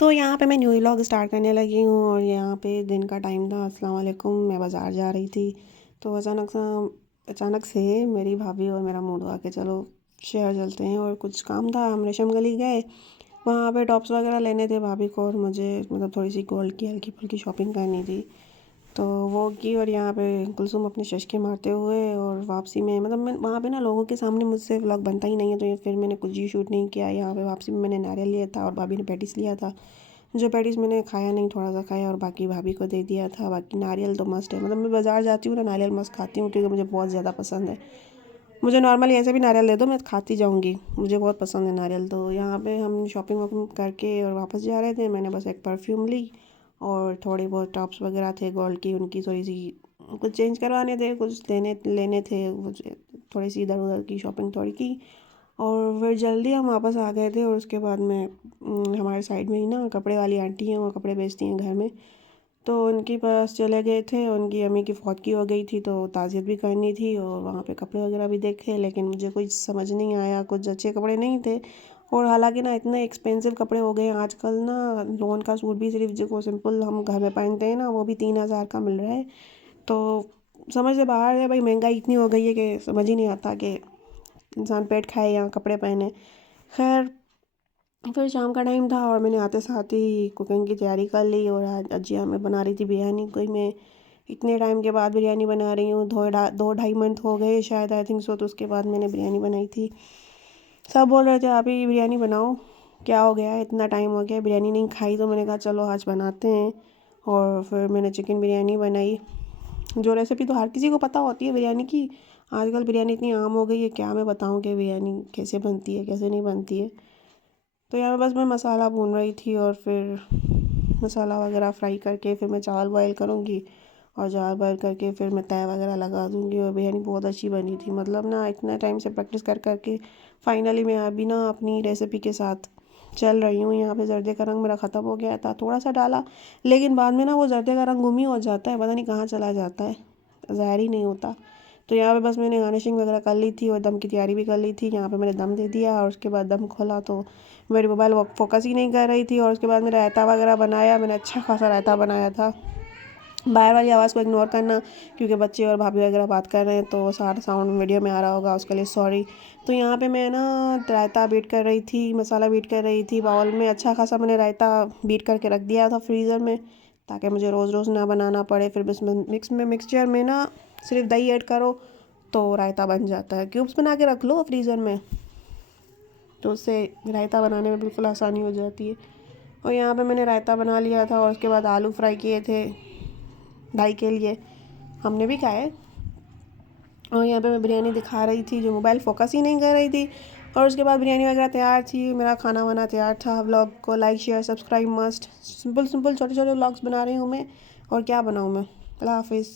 तो यहाँ पे मैं न्यू व्लॉग स्टार्ट करने लगी हूँ और यहाँ पे दिन का टाइम था। अस्सलाम वालेकुम। मैं बाज़ार जा रही थी तो अचानक से मेरी भाभी और मेरा मूड हुआ कि चलो शहर चलते हैं, और कुछ काम था, हम रेशम गली गए। वहाँ पे टॉप्स वगैरह लेने थे भाभी को, और मुझे मतलब थोड़ी सी गोल्ड की हल्की फुल्की शॉपिंग करनी थी। तो वो की, और यहाँ पे कुलसुम अपने शशके मारते हुए, और वापसी में मतलब मैं वहाँ पे ना लोगों के सामने मुझसे व्लॉग बनता ही नहीं है, तो ये फिर मैंने कुछ ही शूट नहीं किया। यहाँ पे वापसी में मैंने नारियल लिया था और भाभी ने पैटिस लिया था। जो पैटिस मैंने खाया नहीं, थोड़ा सा खाया और बाकी भाभी को दे दिया था। बाकी नारियल तो मस्ट है, मतलब मैं बाज़ार जाती हूँ ना नारियल मस्त खाती हूँ, क्योंकि मुझे बहुत ज़्यादा पसंद है। मुझे नॉर्मली ऐसे भी नारियल दे दो मैं खाती जाऊँगी, मुझे बहुत पसंद है नारियल। तो यहाँ पे हम शॉपिंग वॉपिंग करके और वापस जा रहे थे। मैंने बस एक परफ्यूम ली और थोड़ी बहुत टॉप्स वगैरह थे गोल्ड की, उनकी थोड़ी सी कुछ चेंज करवाने थे, कुछ देने लेने थे, कुछ थोड़ी सी इधर उधर की शॉपिंग थोड़ी की। और फिर जल्दी हम वापस आ गए थे, और उसके बाद में हमारे साइड में ही ना कपड़े वाली आंटी हैं, वो कपड़े बेचती हैं घर में। तो उनके पास चले गए थे, उनकी अम्मी की फौतगी हो गई थी तो ताज़ियत भी करनी थी, और वहाँ पे कपड़े वगैरह भी देखे, लेकिन मुझे कुछ समझ नहीं आया, कुछ अच्छे कपड़े नहीं थे। और हालांकि ना इतने एक्सपेंसिव कपड़े हो गए हैं आजकल ना, लोन का सूट भी सिर्फ जो सिंपल हम घर में पहनते हैं ना, वो भी 3,000 का मिल रहा है। तो समझ से बाहर है भाई, महंगाई इतनी हो गई है कि समझ ही नहीं आता कि इंसान पेट खाए या कपड़े पहने। खैर, फिर शाम का टाइम था और मैंने आते साथ ही कुकिंग की तैयारी कर ली, और आज अजिया मैं बना रही थी बिरयानी। कोई मैं इतने टाइम के बाद बिरयानी बना रही हूँ, 2 ढाई मंथ हो गए शायद, आई थिंक सो। तो उसके बाद मैंने बिरयानी बनाई थी। सब बोल रहे थे आप ही बिरयानी बनाओ, क्या हो गया है, इतना टाइम हो गया बिरयानी नहीं खाई। तो मैंने कहा चलो आज बनाते हैं, और फिर मैंने चिकन बिरयानी बनाई। जो रेसिपी तो हर किसी को पता होती है बिरयानी की, आजकल बिरयानी इतनी आम हो गई है, क्या मैं बताऊँ कि बिरयानी कैसे बनती है कैसे नहीं बनती है। तो यहाँ पे बस मैं मसाला भून रही थी, और फिर मसाला वगैरह फ्राई करके फिर मैं चावल बॉयल करूँगी, और चावल बॉयल करके फिर मैं तय वगैरह लगा दूँगी। और बिरयानी बहुत अच्छी बनी थी, मतलब ना इतना टाइम से प्रैक्टिस कर करके फाइनली मैं अभी ना अपनी रेसिपी के साथ चल रही हूँ। यहाँ पे जर्दे का रंग मेरा ख़त्म हो गया था, थोड़ा सा डाला, लेकिन बाद में ना वो जर्दे का रंग गुम ही हो जाता है, पता नहीं कहाँ चला जाता है, ज़ाहिर ही नहीं होता। तो यहाँ पे बस मैंने गार्निशिंग वगैरह कर ली थी और दम की तैयारी भी कर ली थी। यहाँ पे मैंने दम दे दिया, और उसके बाद दम खोला तो मेरी मोबाइल फोकस ही नहीं कर रही थी। और उसके बाद मैंने रायता वगैरह बनाया, मैंने अच्छा खासा रायता बनाया था। बाहर वाली आवाज़ को इग्नोर करना, क्योंकि बच्चे और भाभी वगैरह बात कर रहे हैं, तो सारा साउंड वीडियो में आ रहा होगा, उसके लिए सॉरी। तो यहाँ पे मैं ना रायता बीट कर रही थी, मसाला बीट कर रही थी बाउल में। अच्छा खासा मैंने रायता बीट करके रख दिया था फ्रीज़र में, ताकि मुझे रोज़ रोज़ ना बनाना पड़े। फिर बस मिक्सचर में ना सिर्फ दही ऐड करो तो रायता बन जाता है। क्यूब्स बना के रख लो फ्रीज़र में, तो उससे रायता बनाने में बिल्कुल आसानी हो जाती है। और यहाँ पे मैंने रायता बना लिया था, और उसके बाद आलू फ्राई किए थे भाई के लिए, हमने भी खाए। और यहाँ पे मैं बिरयानी दिखा रही थी, जो मोबाइल फोकस ही नहीं कर रही थी। और उसके बाद बिरयानी वगैरह तैयार थी, मेरा खाना वाना तैयार था। व्लॉग को like share subscribe must. Simple simple छोटे छोटे व्लॉग्स बना रही हूँ मैं, और क्या बनाऊँ मैं। अल्लाह हाफिज़।